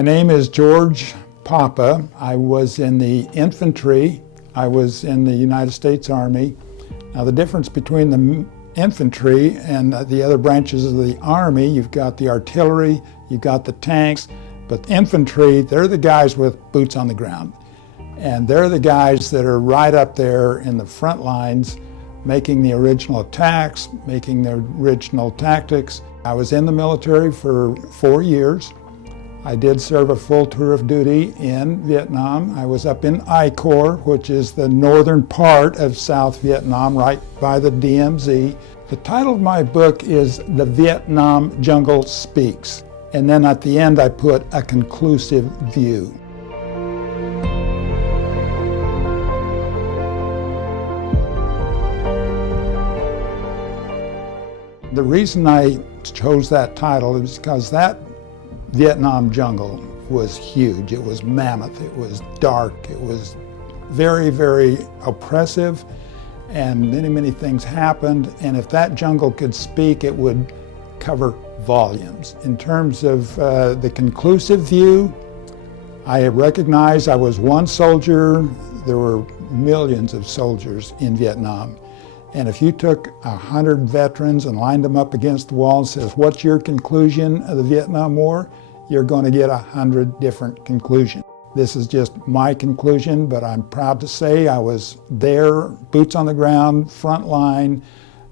My name is George Papa. I was in the infantry. I was in the United States Army. Now the difference between the infantry and the other branches of the Army, you've got the artillery, you've got the tanks, but infantry, they're the guys with boots on the ground. And they're the guys that are right up there in the front lines, making the original attacks, making the original tactics. I was in the military for 4 years. I did serve a full tour of duty in Vietnam. I was up in I Corps, which is the northern part of South Vietnam, right by the DMZ. The title of my book is The Vietnam Jungle Speaks. And then at the end I put a conclusive view. The reason I chose that title is because that Vietnam jungle was huge. It was mammoth, it was dark, it was very, very oppressive, and many things happened. And if that jungle could speak, it would cover volumes. In terms of the conclusive view, I recognize I was one soldier. There were millions of soldiers in Vietnam. And if you took 100 veterans and lined them up against the wall and says, what's your conclusion of the Vietnam War? You're going to get 100 different conclusions. This is just my conclusion, but I'm proud to say I was there, boots on the ground, front line.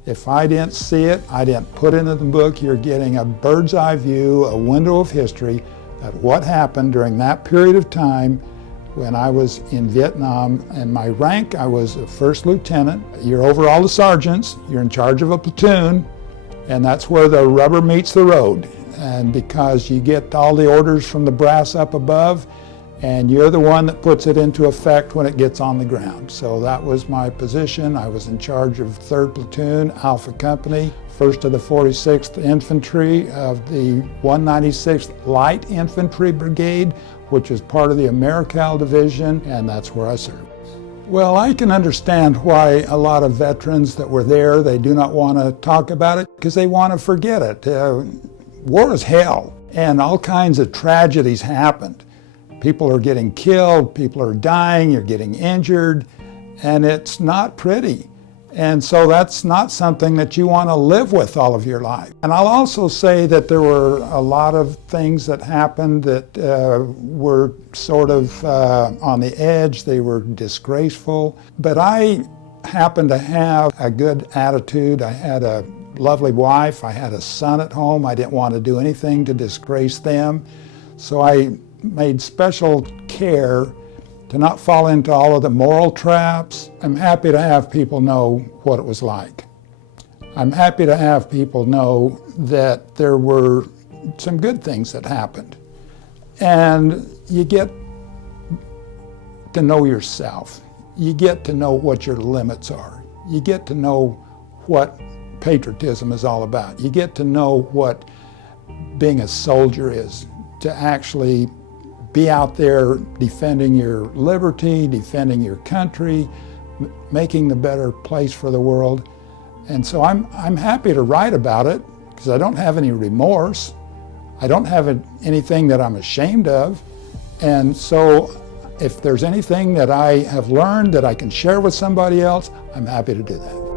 If I didn't see it, I didn't put it in the book. You're getting a bird's eye view, a window of history of what happened during that period of time when I was in Vietnam. And my rank, I was a first lieutenant. You're over all the sergeants, you're in charge of a platoon, and that's where the rubber meets the road. And because you get all the orders from the brass up above, and you're the one that puts it into effect when it gets on the ground. So that was my position. I was in charge of 3rd Platoon, Alpha Company, 1st of the 46th Infantry of the 196th Light Infantry Brigade, which is part of the Americal Division, and that's where I served. Well, I can understand why a lot of veterans that were there, they do not want to talk about it because they want to forget it. War is hell, and all kinds of tragedies happened. People are getting killed, people are dying, you're getting injured, and it's not pretty. And so that's not something that you want to live with all of your life. And I'll also say that there were a lot of things that happened that were sort of on the edge, they were disgraceful. But I happened to have a good attitude. I had a lovely wife, I had a son at home. I didn't want to do anything to disgrace them. So I made special care to not fall into all of the moral traps. I'm happy to have people know what it was like. I'm happy to have people know that there were some good things that happened. And you get to know yourself. You get to know what your limits are. You get to know what patriotism is all about. You get to know what being a soldier is, to actually be out there defending your liberty, defending your country, making the better place for the world. And so I'm happy to write about it because I don't have any remorse. I don't have anything that I'm ashamed of. And so if there's anything that I have learned that I can share with somebody else, I'm happy to do that.